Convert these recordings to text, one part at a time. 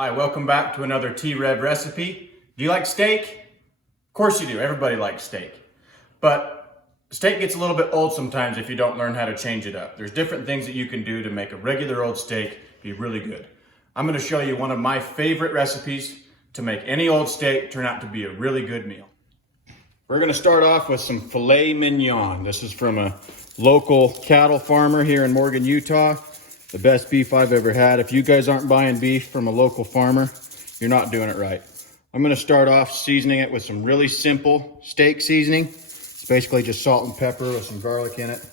Hi, welcome back to another T-REV recipe. Do you like steak? Of course you do, everybody likes steak. But steak gets a little bit old sometimes if you don't learn how to change it up. There's different things that you can do to make a regular old steak be really good. I'm gonna show you one of my favorite recipes to make any old steak turn out to be a really good meal. We're gonna start off with some filet mignon. This is from a local cattle farmer here in Morgan, Utah. The best beef I've ever had. If you guys aren't buying beef from a local farmer, you're not doing it right. I'm gonna start off seasoning it with some really simple steak seasoning. It's basically just salt and pepper with some garlic in it.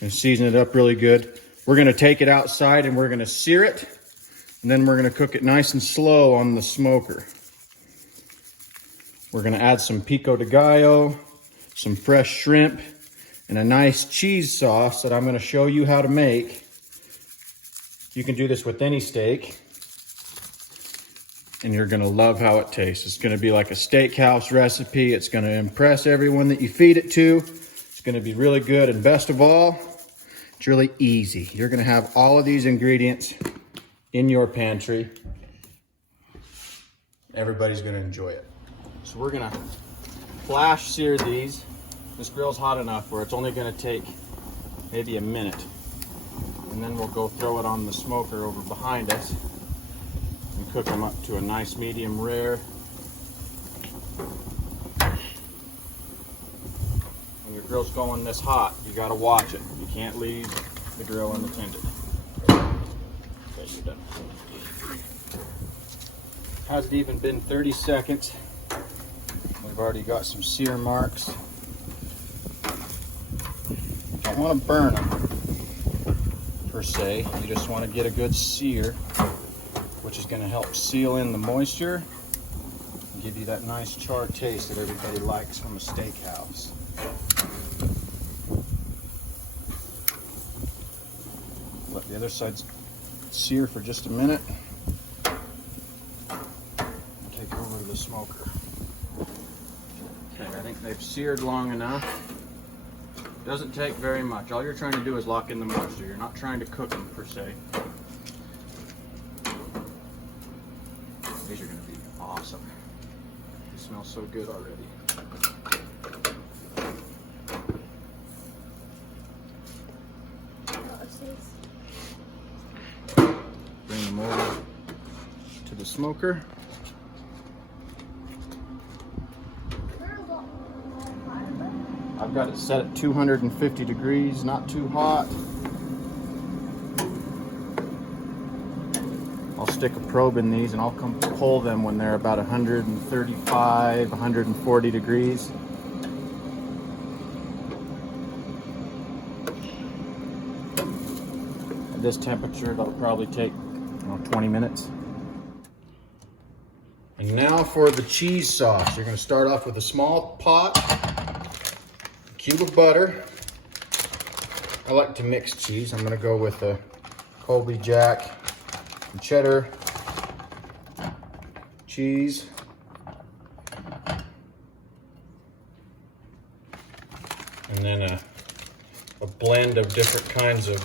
And season it up really good. We're gonna take it outside and we're gonna sear it. And then we're gonna cook it nice and slow on the smoker. We're gonna add some pico de gallo, some fresh shrimp, and a nice cheese sauce that I'm gonna show you how to make. You can do this with any steak, and you're gonna love how it tastes. It's gonna be like a steakhouse recipe. It's gonna impress everyone that you feed it to. It's gonna be really good, and best of all, it's really easy. You're gonna have all of these ingredients in your pantry. Everybody's gonna enjoy it. So we're gonna flash sear these. This grill's hot enough where it's only gonna take maybe a minute. And then we'll go throw it on the smoker over behind us and cook them up to a nice medium rare. When your grill's going this hot, you gotta watch it. You can't leave the grill unattended. Okay, you're done. Hasn't even been 30 seconds. We've already got some sear marks. Don't want to burn them per se. You just want to get a good sear, which is going to help seal in the moisture and give you that nice char taste that everybody likes from a steakhouse. Let the other side sear for just a minute. Take over to the smoker. Okay, I think they've seared long enough. Doesn't take very much. All you're trying to do is lock in the moisture. You're not trying to cook them per se. These are going to be awesome. They smell so good already. Bring them over to the smoker. I've got it set at 250 degrees, not too hot. I'll stick a probe in these and I'll come pull them when they're about 135, 140 degrees. At this temperature, that'll probably take 20 minutes. And now for the cheese sauce. You're gonna start off with a small pot. Cube of butter. I like to mix cheese. I'm gonna go with a Colby Jack and cheddar cheese. And then a blend of different kinds of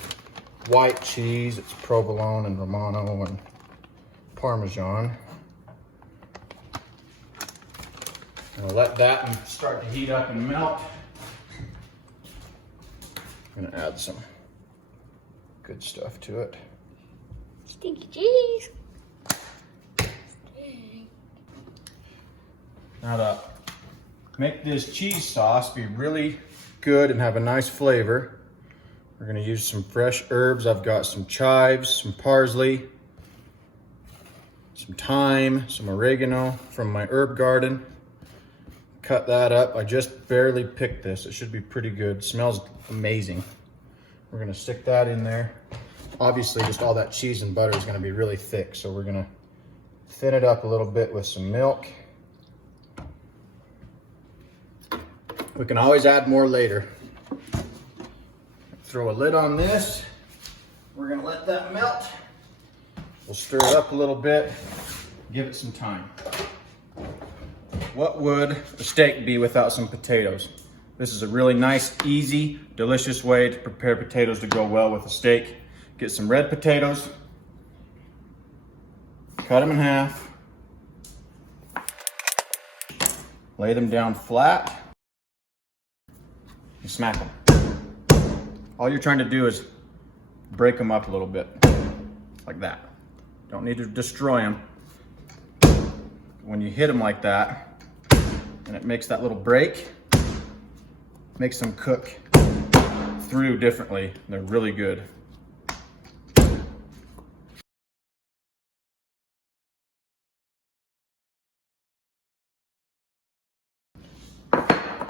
white cheese. It's provolone and Romano and Parmesan. I'll let that start to heat up and melt. I'm gonna add some good stuff to it. Stinky cheese. Now to make this cheese sauce be really good and have a nice flavor, we're gonna use some fresh herbs. I've got some chives, some parsley, some thyme, some oregano from my herb garden. Cut that up. I just barely picked this. It should be pretty good. Smells amazing. We're gonna stick that in there. Obviously, just all that cheese and butter is gonna be really thick, so we're gonna thin it up a little bit with some milk. We can always add more later. Throw a lid on this. We're gonna let that melt. We'll stir it up a little bit, give it some time. What would a steak be without some potatoes? This is a really nice, easy, delicious way to prepare potatoes to go well with a steak. Get some red potatoes. cut them in half, lay them down flat, and smack them. All you're trying to do is break them up a little bit, like that. Don't need to destroy them. When you hit them like that, and it makes that little break, makes them cook through differently. They're really good.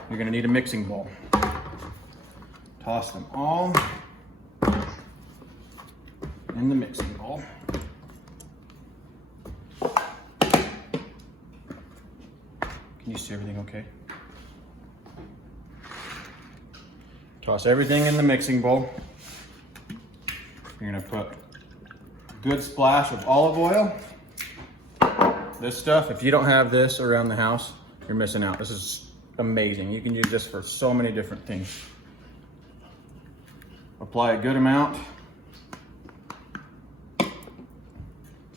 You're gonna need a mixing bowl. Toss them all in the mixing bowl. Can you see everything okay? Toss everything in the mixing bowl. You're gonna put a good splash of olive oil. This stuff, if you don't have this around the house, you're missing out. This is amazing. You can use this for so many different things. Apply a good amount.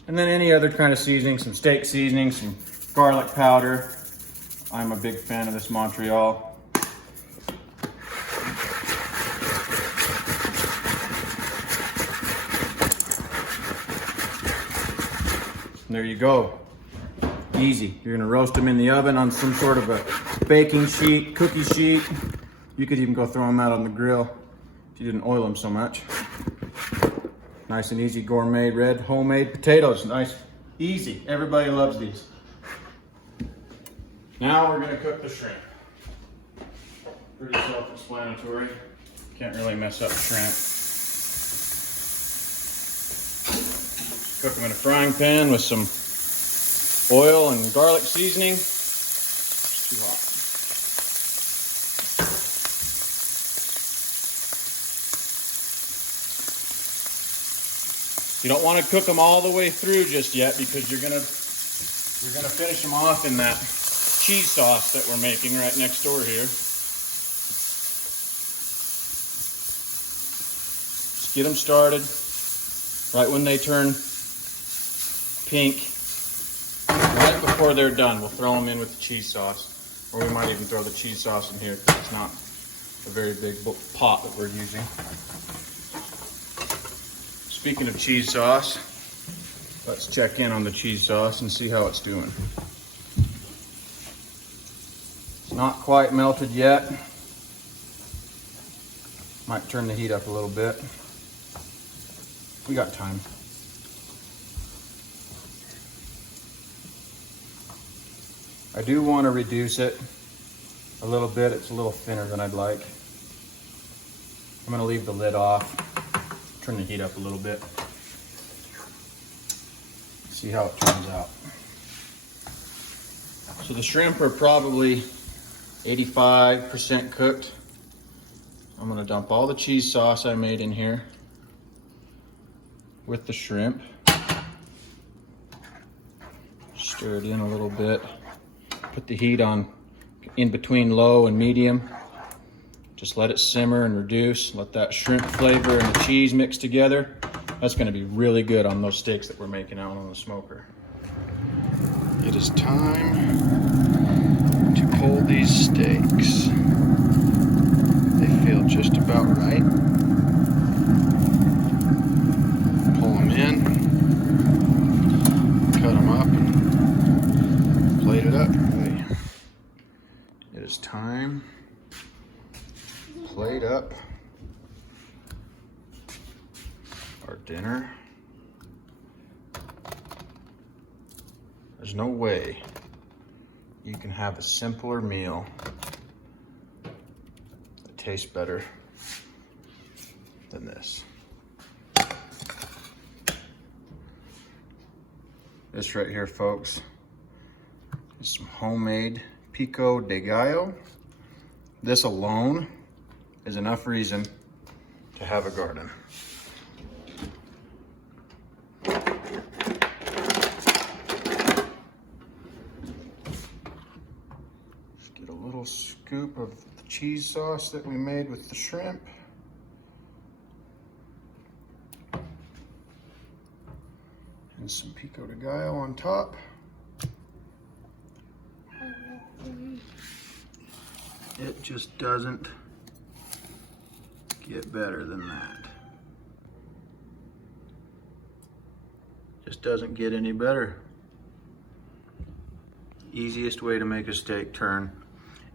And then any other kind of seasoning, some steak seasoning, some garlic powder. I'm a big fan of this Montreal. And there you go. Easy. You're gonna roast them in the oven on some sort of a baking sheet, cookie sheet. You could even go throw them out on the grill if you didn't oil them so much. Nice and easy gourmet red homemade potatoes. Nice, easy. Everybody loves these. Now we're gonna cook the shrimp. Pretty self-explanatory. Can't really mess up shrimp. Cook them in a frying pan with some oil and garlic seasoning. It's too hot. You don't want to cook them all the way through just yet because you're gonna finish them off in that cheese sauce that we're making right next door here. Just get them started. Right when they turn pink, right before they're done, we'll throw them in with the cheese sauce. Or we might even throw the cheese sauce in here because it's not a very big pot that we're using. Speaking of cheese sauce, let's check in on the cheese sauce and see how it's doing. It's not quite melted yet. Might turn the heat up a little bit. We got time. I do want to reduce it a little bit. It's a little thinner than I'd like. I'm going to leave the lid off. Turn the heat up a little bit. See how it turns out. So the shrimp are probably 85% cooked. I'm gonna dump all the cheese sauce I made in here with the shrimp. Stir it in a little bit. Put the heat on in between low and medium. Just let it simmer and reduce. Let that shrimp flavor and the cheese mix together. That's gonna be really good on those steaks that we're making out on the smoker. It is time to pull these steaks. They feel just about right. Pull them in, cut them up, and plate it up. It is time to plate up our dinner. There's no way you can have a simpler meal that tastes better than this. This right here, folks, is some homemade pico de gallo. This alone is enough reason to have a garden. Just get a little scoop of the cheese sauce that we made with the shrimp. And And some pico de gallo on top. It just doesn't get better than that. Just doesn't get any better. Easiest way to make a steak turn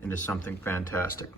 into something fantastic.